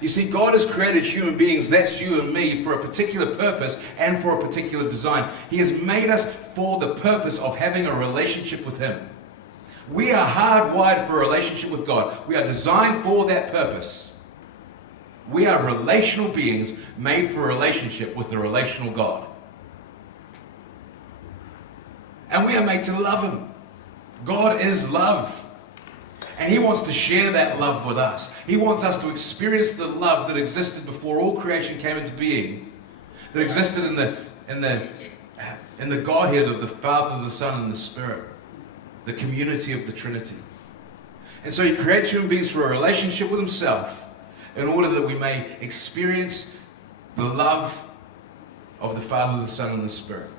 You see, God has created human beings, that's you and me, for a particular purpose and for a particular design. He has made us for the purpose of having a relationship with Him. We are hardwired for a relationship with God. We are designed for that purpose. We are relational beings made for a relationship with the relational God. And we are made to love Him. God is love. And He wants to share that love with us. He wants us to experience the love that existed before all creation came into being, that existed in the Godhead of the Father, the Son, and the Spirit, the community of the Trinity. And so He creates human beings for a relationship with Himself in order that we may experience the love of the Father, the Son, and the Spirit.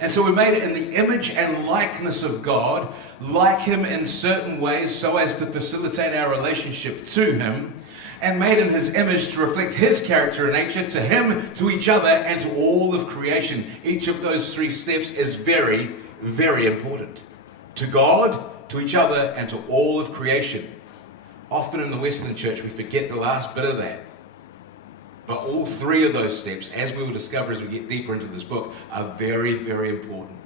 And so we made it in the image and likeness of God, like Him in certain ways so as to facilitate our relationship to Him, and made in His image to reflect His character and nature to Him, to each other, and to all of creation. Each of those 3 steps is very, very important. To God, to each other, and to all of creation. Often in the Western church we forget the last bit of that. But all 3 of those steps, as we will discover as we get deeper into this book, are very, very important.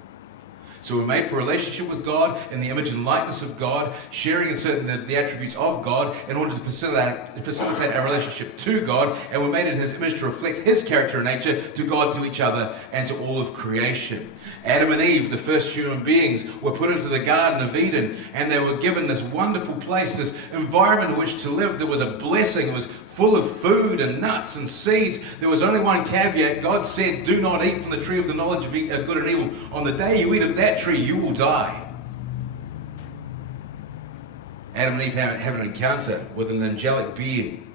So we're made for a relationship with God in the image and likeness of God, sharing in certain the attributes of God in order to facilitate our relationship to God, and we're made in His image to reflect His character and nature to God, to each other, and to all of creation. Adam and Eve, the first human beings, were put into the Garden of Eden, and they were given this wonderful place, this environment in which to live. There was a blessing. It was full of food and nuts and seeds. There was only one caveat. God said, do not eat from the tree of the knowledge of good and evil. On the day you eat of that tree, you will die. Adam and Eve have an encounter with an angelic being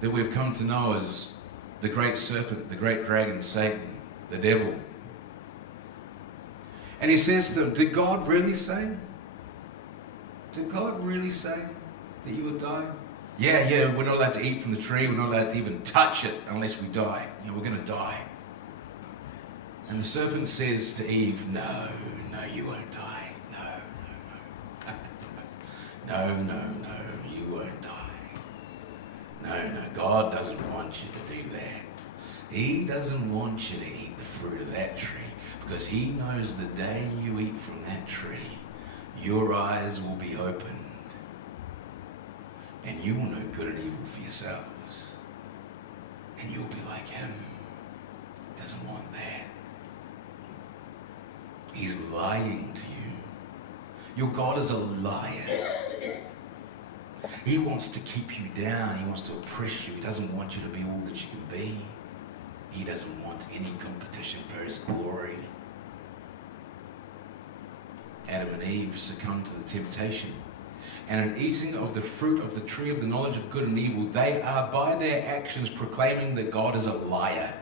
that we've come to know as the great serpent, the great dragon, Satan, the devil. And he says to them, did God really say? Did God really say that you would die? Yeah, we're not allowed to eat from the tree. We're not allowed to even touch it unless we die. We're going to die. And the serpent says to Eve, no, you won't die. No, you won't die. No, God doesn't want you to do that. He doesn't want you to eat the fruit of that tree, because He knows the day you eat from that tree, your eyes will be opened. And you will know good and evil for yourselves. And you'll be like Him. He doesn't want that. He's lying to you. Your God is a liar. He wants to keep you down. He wants to oppress you. He doesn't want you to be all that you can be. He doesn't want any competition for His glory. Adam and Eve succumbed to the temptation. And in eating of the fruit of the tree of the knowledge of good and evil, they are by their actions proclaiming that God is a liar.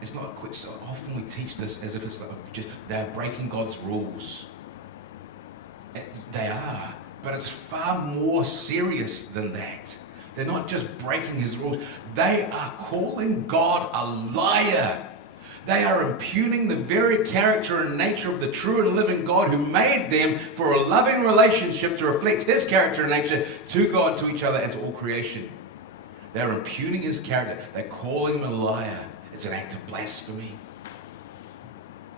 It's not quick. So often we teach this as if it's like just they're breaking God's rules. They are, but it's far more serious than that. They're not just breaking His rules. They are calling God a liar. They are impugning the very character and nature of the true and living God who made them for a loving relationship to reflect His character and nature to God, to each other, and to all creation. They're impugning His character. They're calling Him a liar. It's an act of blasphemy.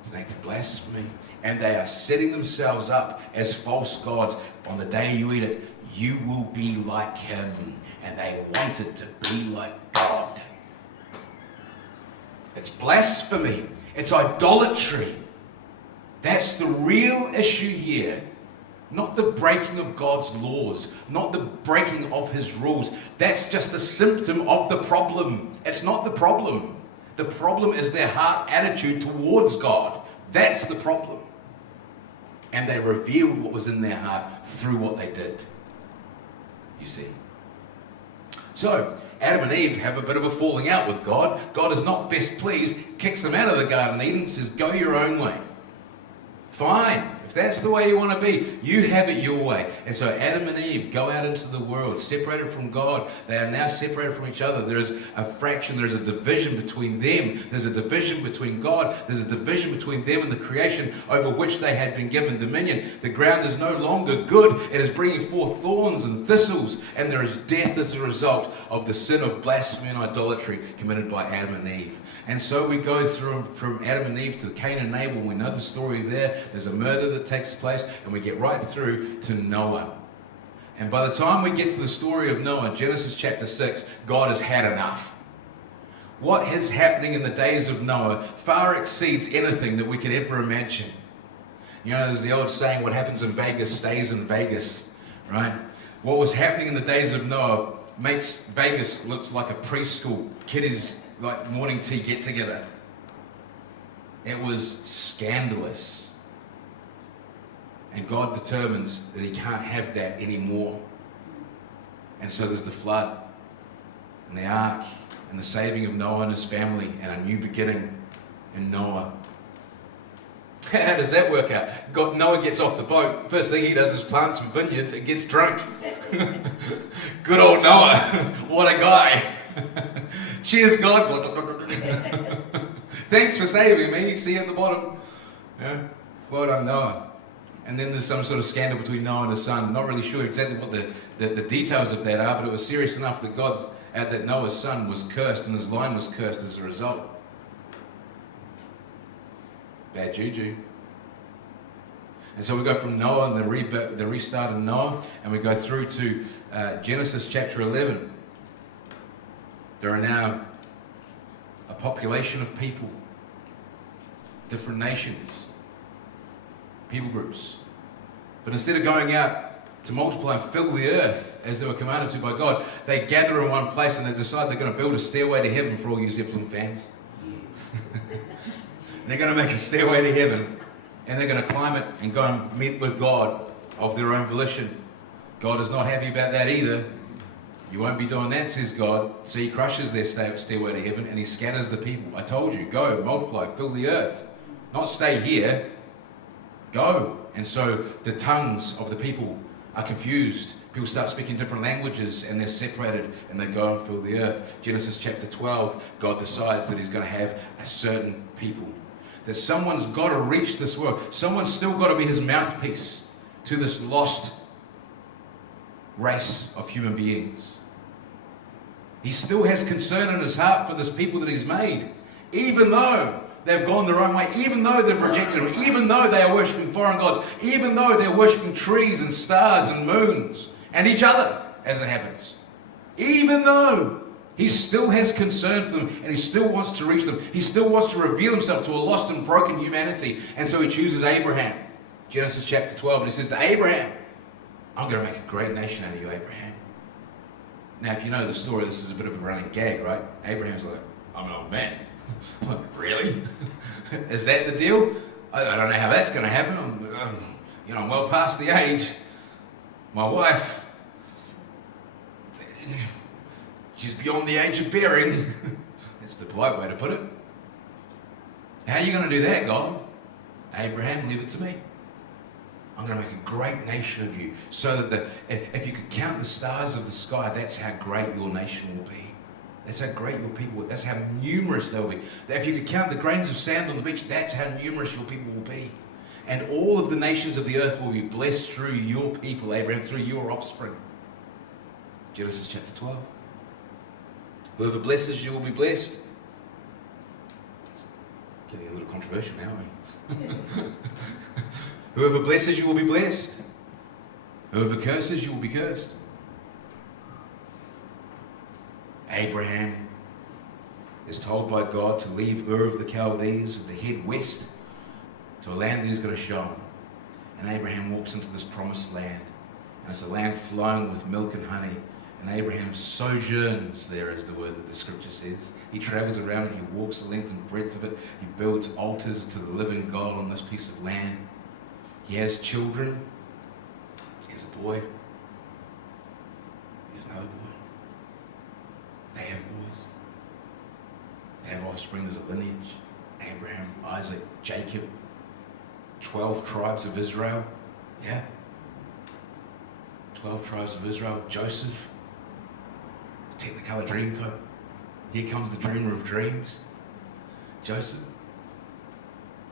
It's an act of blasphemy. And they are setting themselves up as false gods. On the day you eat it, you will be like Him. And they wanted to be like God. It's blasphemy. It's idolatry. That's the real issue here. Not the breaking of God's laws. Not the breaking of His rules. That's just a symptom of the problem. It's not the problem. The problem is their heart attitude towards God. That's the problem. And they revealed what was in their heart through what they did. You see. So, Adam and Eve have a bit of a falling out with God. God is not best pleased, kicks them out of the Garden of Eden, says, go your own way. Fine. If that's the way you want to be, you have it your way. And so Adam and Eve go out into the world, separated from God. They are now separated from each other. There is a fraction, there is a division between them. There's a division between God. There's a division between them and the creation over which they had been given dominion. The ground is no longer good. It is bringing forth thorns and thistles, and there is death as a result of the sin of blasphemy and idolatry committed by Adam and Eve. And so we go through from Adam and Eve to Cain and Abel. We know the story there. There's a murder that takes place, and we get right through to Noah. And by the time we get to the story of Noah, Genesis chapter 6, God has had enough. What is happening in the days of Noah far exceeds anything that we could ever imagine. You know, there's the old saying, what happens in Vegas stays in Vegas, right? What was happening in the days of Noah makes Vegas look like a preschool kiddies like morning tea get together. It was scandalous. And God determines that he can't have that anymore. And so there's the flood and the ark and the saving of Noah and his family and a new beginning in Noah. How does that work out? Noah gets off the boat. First thing he does is plant some vineyards and gets drunk. Good old Noah. What a guy. Cheers, God. Thanks for saving me. See you at the bottom. Yeah. Well done, Noah. And then there's some sort of scandal between Noah and his son. Not really sure exactly what the details of that are, but it was serious enough that that Noah's son was cursed and his line was cursed as a result. Bad juju. And so we go from Noah and the restart of Noah, and we go through to Genesis chapter 11. There are now a population of people, different nations, people groups. But instead of going out to multiply and fill the earth as they were commanded to by God, they gather in one place and they decide they're going to build a stairway to heaven for all you Zeppelin fans. They're going to make a stairway to heaven, and they're going to climb it and go and meet with God of their own volition. God is not happy about that either. You won't be doing that, says God. So he crushes their stairway to heaven and he scatters the people. I told you, go, multiply, fill the earth. Not stay here. Go. And so the tongues of the people are confused. People start speaking different languages and they're separated and they go and fill the earth. Genesis chapter 12, God decides that he's going to have a certain people. That someone's got to reach this world. Someone's still got to be his mouthpiece to this lost race of human beings. He still has concern in his heart for this people that he's made. Even though they've gone their own way, even though they've rejected him, even though they are worshipping foreign gods, even though they're worshipping trees and stars and moons and each other, as it happens. Even though he still has concern for them and he still wants to reach them. He still wants to reveal himself to a lost and broken humanity. And so he chooses Abraham. Genesis chapter 12. And he says to Abraham, I'm going to make a great nation out of you, Abraham. Now, if you know the story, this is a bit of a running gag, right? Abraham's like, I'm an old man. Really? Is that the deal? I don't know how that's going to happen. I'm well past the age. My wife, she's beyond the age of bearing. That's the polite way to put it. How are you going to do that, God? Abraham, leave it to me. I'm going to make a great nation of you, so that if you could count the stars of the sky, that's how great your nation will be. That's how great your people will be. That's how numerous they will be. That if you could count the grains of sand on the beach, that's how numerous your people will be. And all of the nations of the earth will be blessed through your people, Abraham, through your offspring. Genesis chapter 12. Whoever blesses you will be blessed. It's getting a little controversial now, aren't we? Whoever blesses you will be blessed. Whoever curses you will be cursed. Abraham is told by God to leave Ur of the Chaldees and to head west to a land that he's going to show him. And Abraham walks into this promised land. And it's a land flowing with milk and honey. And Abraham sojourns there, is the word that the scripture says. He travels around and he walks the length and breadth of it. He builds altars to the living God on this piece of land. He has children. He has a boy. He has another boy. They have boys. They have offspring. There's a lineage. Abraham, Isaac, Jacob. 12 tribes of Israel. Yeah. 12 tribes of Israel. Joseph. Technicolor Dreamcoat. Here comes the dreamer of dreams. Joseph.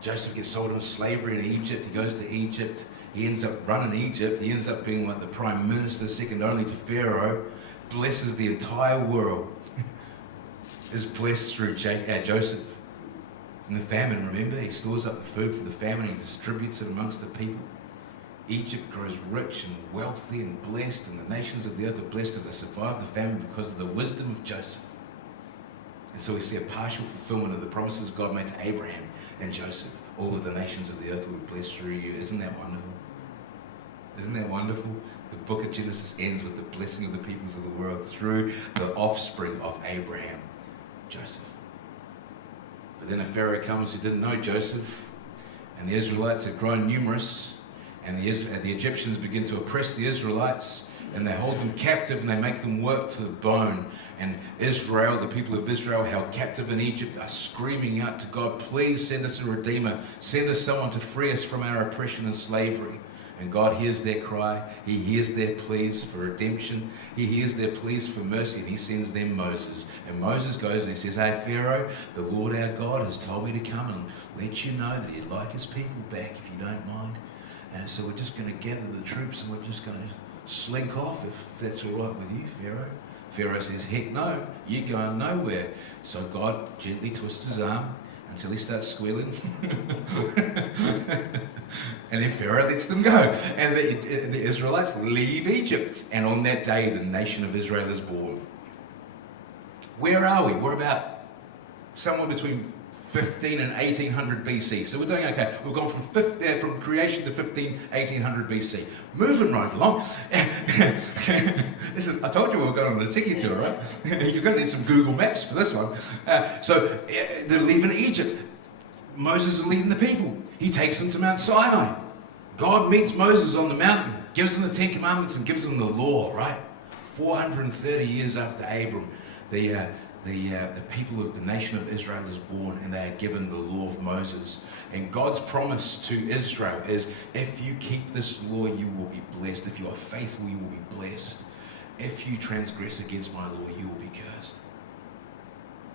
Joseph gets sold into slavery in Egypt. He goes to Egypt. He ends up running Egypt. He ends up being like the prime minister, second only to Pharaoh. Blesses the entire world. Is blessed through Joseph. In the famine, remember? He stores up the food for the famine and he distributes it amongst the people. Egypt grows rich and wealthy and blessed, and the nations of the earth are blessed because they survived the famine because of the wisdom of Joseph. And so we see a partial fulfillment of the promises God made to Abraham and Joseph. All of the nations of the earth will be blessed through you. Isn't that wonderful? Isn't that wonderful? The book of Genesis ends with the blessing of the peoples of the world through the offspring of Abraham, Joseph. But then a Pharaoh comes who didn't know Joseph, and the Israelites had grown numerous, and the Egyptians begin to oppress the Israelites, and they hold them captive and they make them work to the bone. And Israel, the people of Israel held captive in Egypt, are screaming out to God, please send us a redeemer, send us someone to free us from our oppression and slavery. And God hears their cry, He hears their pleas for redemption, He hears their pleas for mercy, and He sends them Moses. And Moses goes and he says, hey Pharaoh, the Lord our God has told me to come and let you know that He'd like His people back if you don't mind. And so we're just going to gather the troops and we're just going to slink off if that's all right with you, Pharaoh. Pharaoh says, heck no, you're going nowhere. So God gently twists his arm until he starts squealing. And then Pharaoh lets them go. And the Israelites leave Egypt. And on that day, the nation of Israel is born. Where are we? We're about somewhere between 15 and 1800 BC. So we're doing okay. We've gone from creation to 1800 BC. Moving right along. I told you we were going on a tiki tour, right? You're going to need some Google Maps for this one. So they're leaving Egypt. Moses is leading the people. He takes them to Mount Sinai. God meets Moses on the mountain, gives them the 10 Commandments and gives them the law, right? 430 years after Abram, the people of the nation of Israel is born, and they are given the law of Moses. And God's promise to Israel is, if you keep this law, you will be blessed. If you are faithful, you will be blessed. If you transgress against my law, you will be cursed.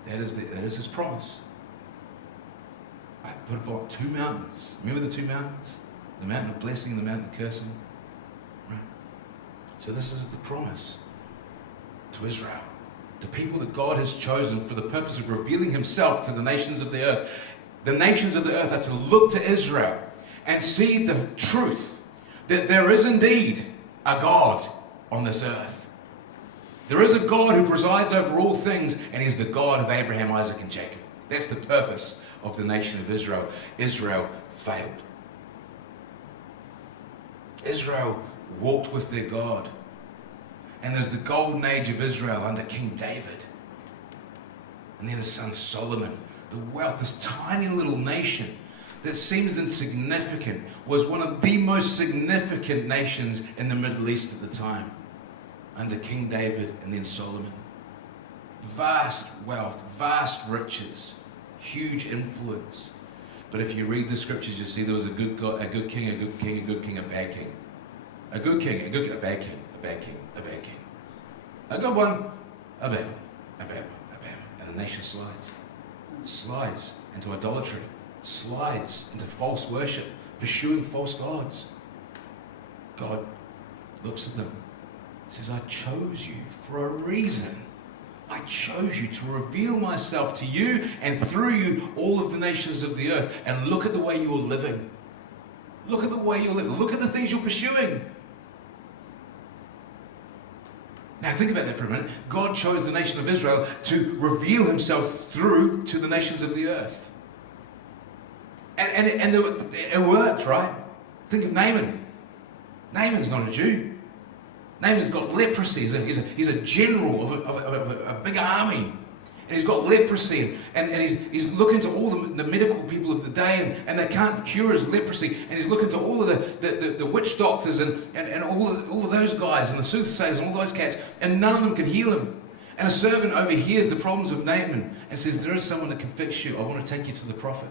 That is His promise. I put about 2 mountains. Remember the 2 mountains? The mountain of blessing and the mountain of cursing. Right? So this is the promise to Israel. The people that God has chosen for the purpose of revealing Himself to the nations of the earth. The nations of the earth are to look to Israel and see the truth that there is indeed a God on this earth. There is a God who presides over all things, and He's the God of Abraham, Isaac, and Jacob. That's the purpose of the nation of Israel. Israel failed. Israel walked with their God. And there's the golden age of Israel under King David. And then his son Solomon. The wealth, this tiny little nation that seems insignificant, was one of the most significant nations in the Middle East at the time. Under King David and then Solomon. Vast wealth, vast riches, huge influence. But if you read the scriptures, you see there was a good God, a good king, a good king, a good king, a bad king. A good king, a bad king, a bad king, a bad king. A good one, a bad one, a bad one, a bad one. And the nation slides into idolatry, slides into false worship, pursuing false gods. God looks at them, says, I chose you for a reason. I chose you to reveal myself to you and through you all of the nations of the earth. And look at the way you're living. Look at the way you're living. Look at the things you're pursuing. Now think about that for a minute. God chose the nation of Israel to reveal Himself through to the nations of the earth. And it worked, right? Think of Naaman. Naaman's not a Jew. Naaman's got leprosy. He's a general of a big army. And he's got leprosy. And he's looking to all the medical people of the day, and they can't cure his leprosy. And he's looking to all of the witch doctors and all of those guys and the soothsayers and all those cats. And none of them can heal him. And a servant overhears the problems of Naaman and says, there is someone that can fix you. I want to take you to the prophet.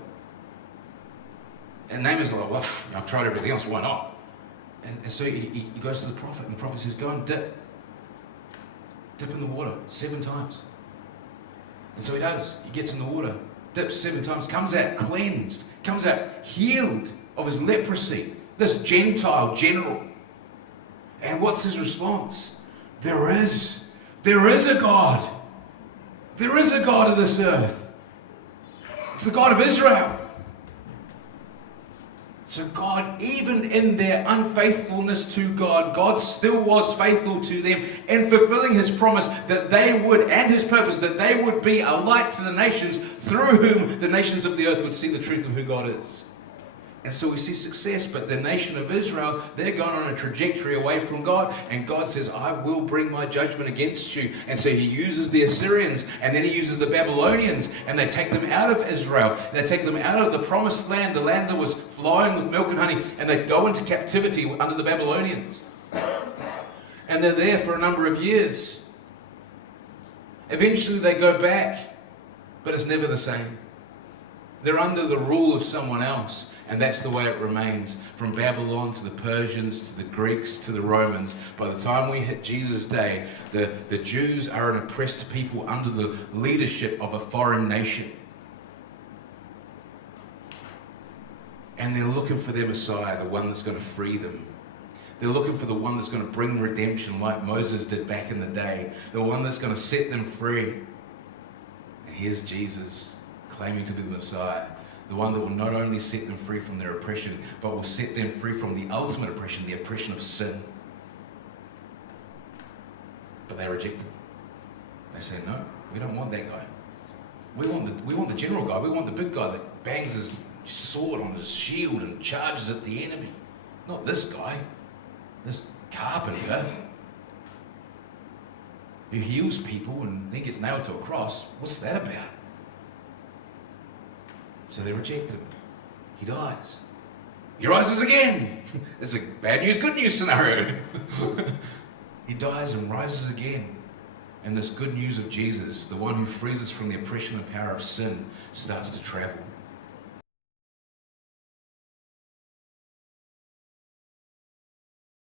And Naaman's like, well, I've tried everything else, why not? And so he goes to the prophet, and the prophet says, go and dip. Dip in the water 7 times. And so he does. He gets in the water, dips 7 times, comes out cleansed, comes out healed of his leprosy. This Gentile general. And what's his response? There is a God. There is a God of this earth. It's the God of Israel. So God, even in their unfaithfulness to God, God still was faithful to them in fulfilling his promise that they would, and his purpose, that they would be a light to the nations through whom the nations of the earth would see the truth of who God is. And so we see success, but the nation of Israel, they're going on a trajectory away from God, and God says, I will bring my judgment against you. And so he uses the Assyrians, and then he uses the Babylonians, and they take them out of Israel. They take them out of the promised land, the land that was flowing with milk and honey, and they go into captivity under the Babylonians. And they're there for a number of years. Eventually they go back, but it's never the same. They're under the rule of someone else. And that's the way it remains, from Babylon to the Persians, to the Greeks, to the Romans. By the time we hit Jesus' day, the Jews are an oppressed people under the leadership of a foreign nation. And they're looking for their Messiah, the one that's going to free them. They're looking for the one that's going to bring redemption like Moses did back in the day. The one that's going to set them free. And here's Jesus claiming to be the Messiah. The one that will not only set them free from their oppression, but will set them free from the ultimate oppression, the oppression of sin. But they reject him. They say, no, we don't want that guy. We want the general guy. We want the big guy that bangs his sword on his shield and charges at the enemy. Not this guy, this carpenter who heals people and then gets nailed to a cross. What's that about? So they reject him. He dies. He rises again. It's a bad news, good news scenario. He dies and rises again. And this good news of Jesus, the one who frees us from the oppression and power of sin, starts to travel.